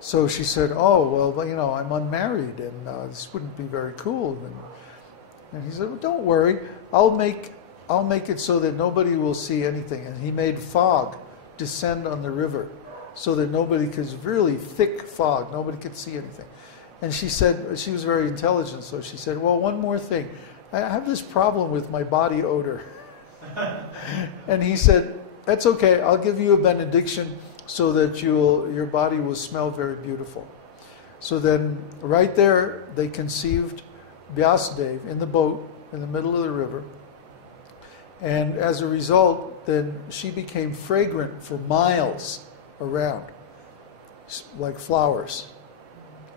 So she said, oh, well, you know, I'm unmarried, and this wouldn't be very cool. And he said, well, don't worry, I'll make it so that nobody will see anything. And he made fog descend on the river so that nobody could, really thick fog, nobody could see anything. And she said, she was very intelligent, so she said, well, one more thing. I have this problem with my body odor. And he said, that's okay, I'll give you a benediction so that your body will smell very beautiful. So then, right there, they conceived Vyasadeva in the boat in the middle of the river. And as a result, then she became fragrant for miles around, like flowers.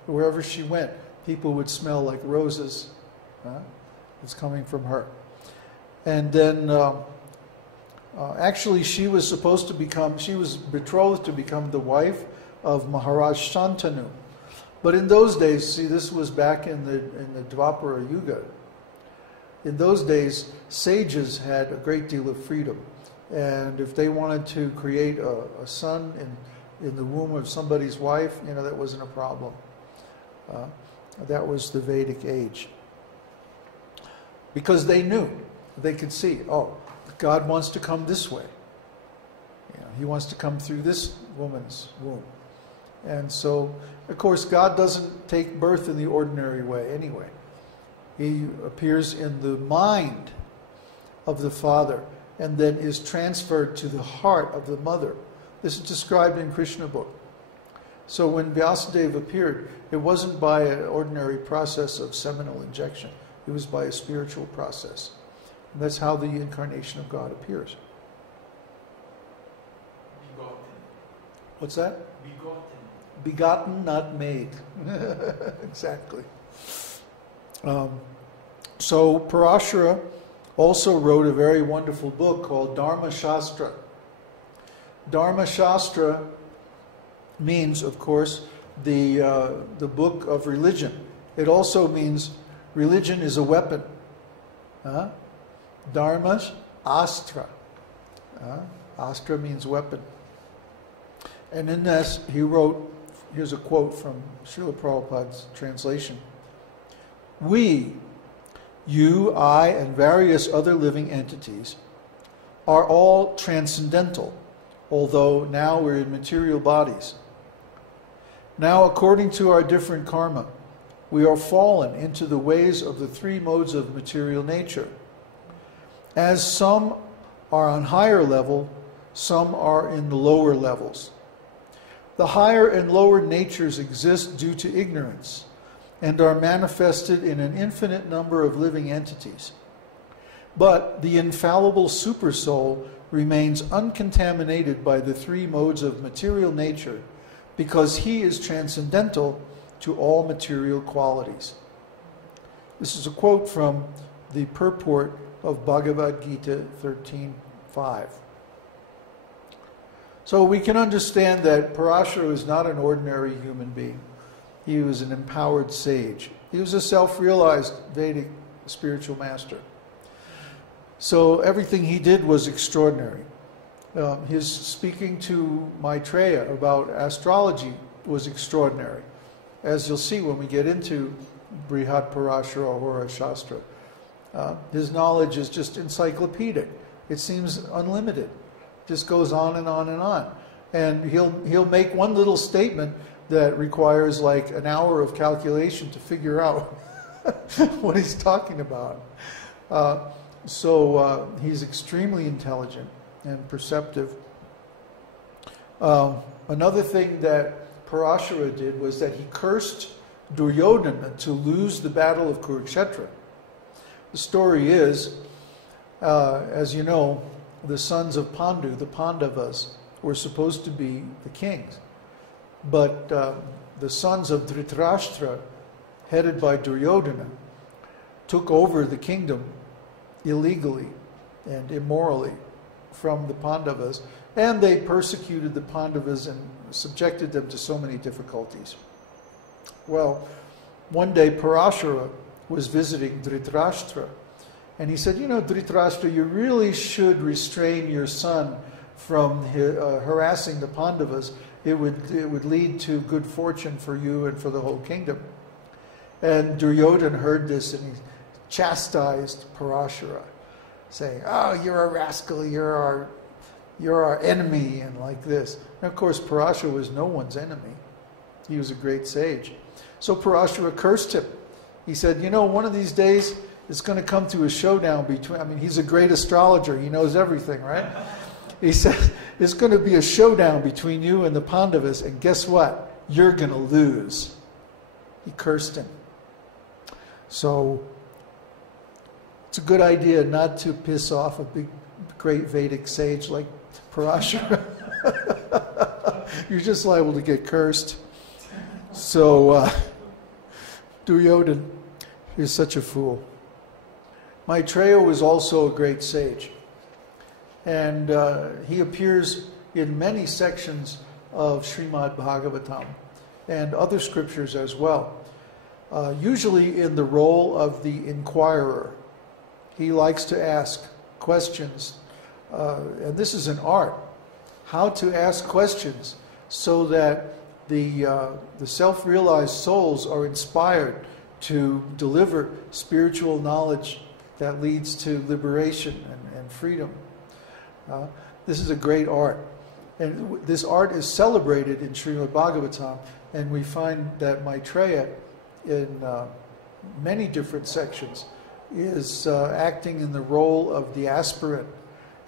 Wherever she went, people would smell like roses. It's coming from her. And then, actually, she was betrothed to become the wife of Maharaj Shantanu. But in those days, see, this was back in the Dvapara Yuga. In those days, sages had a great deal of freedom. And if they wanted to create a son in the womb of somebody's wife, you know, that wasn't a problem. That was the Vedic age. Because they knew, they could see, oh, God wants to come this way. You know, he wants to come through this woman's womb. And so, of course, God doesn't take birth in the ordinary way anyway. He appears in the mind of the father and then is transferred to the heart of the mother. This is described in Krishna book. So when Vyasadeva appeared, it wasn't by an ordinary process of seminal injection. It was by a spiritual process. And that's how the incarnation of God appears. Begotten. What's that? Begotten. Begotten, not made. Exactly. So Parāṣara also wrote a very wonderful book called Śāstra. Śāstra means, of course, the book of religion. It also means religion is a weapon. Dharma's astra. Astra means weapon. And in this, he wrote, here's a quote from Srila Prabhupada's translation. We, you, I, and various other living entities are all transcendental, although now we're in material bodies. Now, according to our different karma, we are fallen into the ways of the three modes of material nature. As some are on higher level, some are in the lower levels. The higher and lower natures exist due to ignorance and are manifested in an infinite number of living entities. But the infallible Supersoul remains uncontaminated by the three modes of material nature because he is transcendental to all material qualities. This is a quote from the purport of Bhagavad Gita 13:5. So we can understand that Parāṣara is not an ordinary human being. He was an empowered sage. He was a self-realized Vedic spiritual master. So everything he did was extraordinary. His speaking to Maitreya about astrology was extraordinary, as you'll see when we get into Brhat Parasara Hora Sastra. His knowledge is just encyclopedic. It seems unlimited. Just goes on and on and on. And he'll make one little statement that requires like an hour of calculation to figure out what he's talking about. So he's extremely intelligent and perceptive. Another thing that Parāṣara did was that he cursed Duryodhana to lose the battle of Kurukshetra. The story is, as you know, the sons of Pandu, the Pandavas, were supposed to be the kings. But the sons of Dhritarashtra, headed by Duryodhana, took over the kingdom illegally and immorally from the Pandavas, and they persecuted the Pandavas and subjected them to so many difficulties. Well, one day Parāṣara was visiting Dhritarashtra, and he said, you know, Dhritarashtra, you really should restrain your son from harassing the Pandavas it would lead to good fortune for you and for the whole kingdom. And Duryodhana heard this and he chastised Parāṣara, saying, "Oh, you're a rascal, you're our enemy," and like this. And of course, Parāṣara was no one's enemy. He was a great sage. So Parāṣara cursed him. He said, one of these days it's going to come to a showdown between, he's a great astrologer, he knows everything, right? He said, there's going to be a showdown between you and the Pandavas, and guess what? You're going to lose. He cursed him. So it's a good idea not to piss off a big, great Vedic sage like Parāṣara. You're just liable to get cursed. So Duryodhana is such a fool. Maitreya was also a great sage. And he appears in many sections of Srimad Bhagavatam and other scriptures as well. Usually in the role of the inquirer. He likes to ask questions. And this is an art. How to ask questions so that the self-realized souls are inspired to deliver spiritual knowledge that leads to liberation and freedom. This is a great art. And this art is celebrated in Srimad Bhagavatam, and we find that Maitreya, in many different sections, is acting in the role of the aspirant,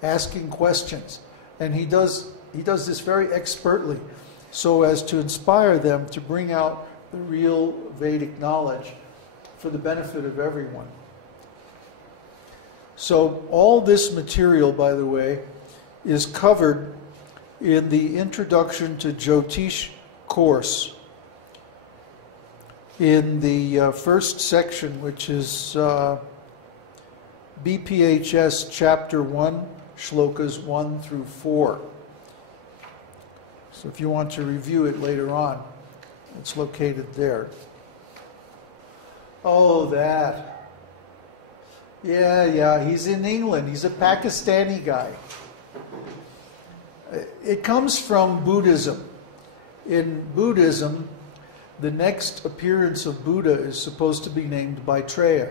asking questions. And he does this very expertly, so as to inspire them to bring out the real Vedic knowledge for the benefit of everyone. So all this material, by the way, is covered in the Introduction to Jyotish course in the first section, which is BPHS Chapter 1, Shlokas 1 through 4. So if you want to review it later on, it's located there. Oh, that. Yeah, he's in England. He's a Pakistani guy. It comes from Buddhism. In Buddhism, the next appearance of Buddha is supposed to be named Maitreya.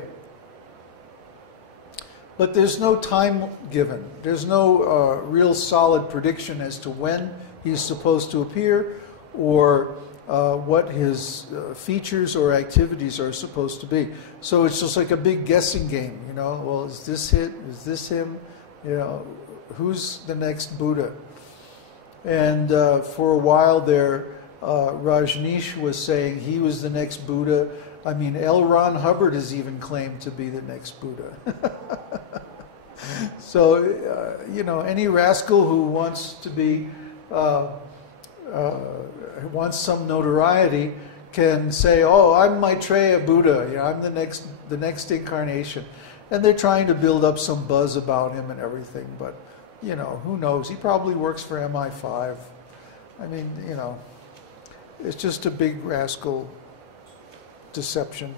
But there's no time given. There's no real solid prediction as to when he's supposed to appear or what his features or activities are supposed to be. So it's just like a big guessing game, Well, is this it? Is this him? Who's the next Buddha? And for a while there, Rajneesh was saying he was the next Buddha. L. Ron Hubbard has even claimed to be the next Buddha. So, any rascal who wants to be, wants some notoriety can say, "Oh, I'm Maitreya Buddha. I'm the next incarnation," and they're trying to build up some buzz about him and everything. But who knows? He probably works for MI5. It's just a big rascal deception.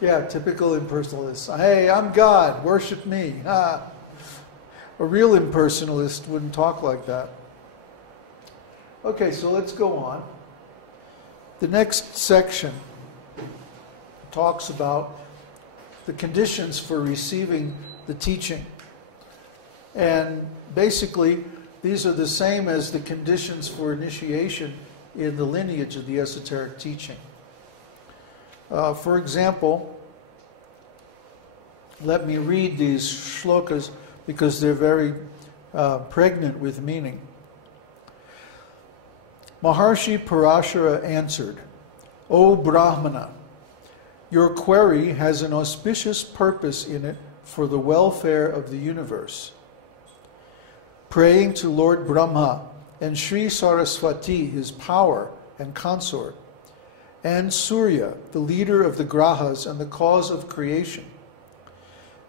Yeah, typical impersonalist. Hey, I'm God, worship me. A real impersonalist wouldn't talk like that. Okay, so let's go on. The next section talks about the conditions for receiving the teaching. And basically, these are the same as the conditions for initiation in the lineage of the esoteric teaching. For example, let me read these shlokas because they're very pregnant with meaning. Maharshi Parāṣara answered, "O Brahmana, your query has an auspicious purpose in it for the welfare of the universe. Praying to Lord Brahma and Sri Saraswati, his power and consort, and Surya, the leader of the grahas and the cause of creation,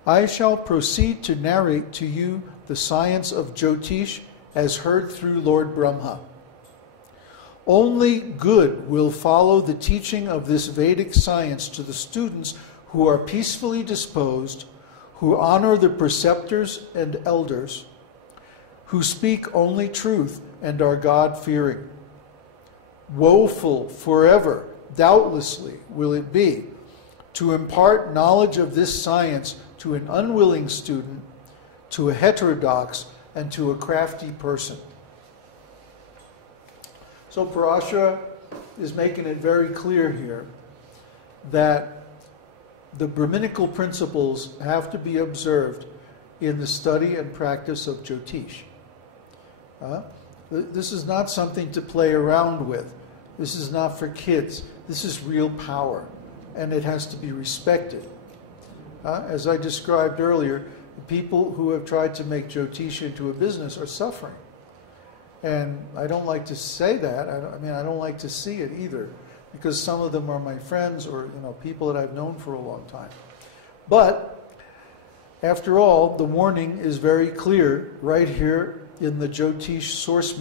I shall proceed to narrate to you the science of Jyotish as heard through Lord Brahma. Only good will follow the teaching of this Vedic science to the students who are peacefully disposed, who honor the preceptors and elders, who speak only truth and are God-fearing. Woeful forever, doubtlessly, will it be to impart knowledge of this science to an unwilling student, to a heterodox, and to a crafty person. So Parāṣara is making it very clear here that the Brahminical principles have to be observed in the study and practice of Jyotish. This is not something to play around with. This is not for kids. This is real power, and it has to be respected. As I described earlier, the people who have tried to make Jyotish into a business are suffering. And I don't like to say that. I don't like to see it either, because some of them are my friends or people that I've known for a long time. But after all, the warning is very clear right here in the Jyotish source